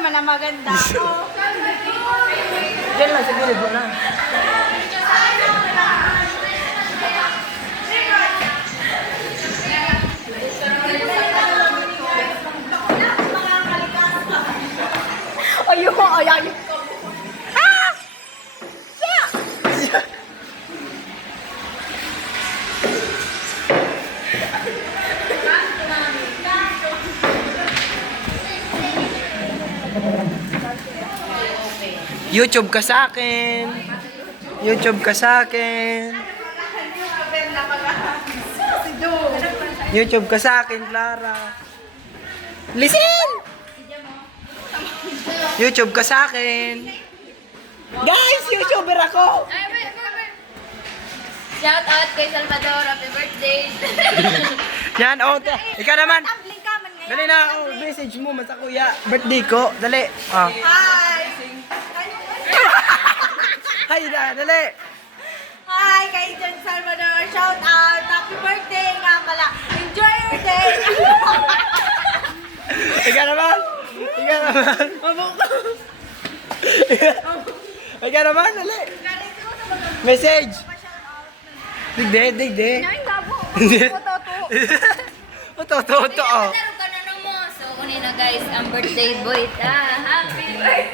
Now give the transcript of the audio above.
naman na maganda ako. Diyan lang, sa gilid mo na. Ayun, ayan. Ah! Siya! YouTube ka sa akin. YouTube ka sa akin. YouTube ka sa akin, Clara. Listen! YouTube ka sa akin. Guys, YouTuber ako! Ay, wait. Shout out kay Salvador. Happy birthday. Yan, ikaw naman. Tumbling ka man ngayon. Dali na, message mo, masa kuya. Birthday ko, dali. Hi! Hi na, dali. Hi, kay Jen Salvador. Shout out. Happy birthday nga pala. Enjoy your day. Ikaw naman. Ikaw naman. Ikaw naman, dali. Message. Digde. Ay, gabo. Oto. Pinataro ka na mo. So, kunin na guys, ang birthday boy ta. Happy birthday.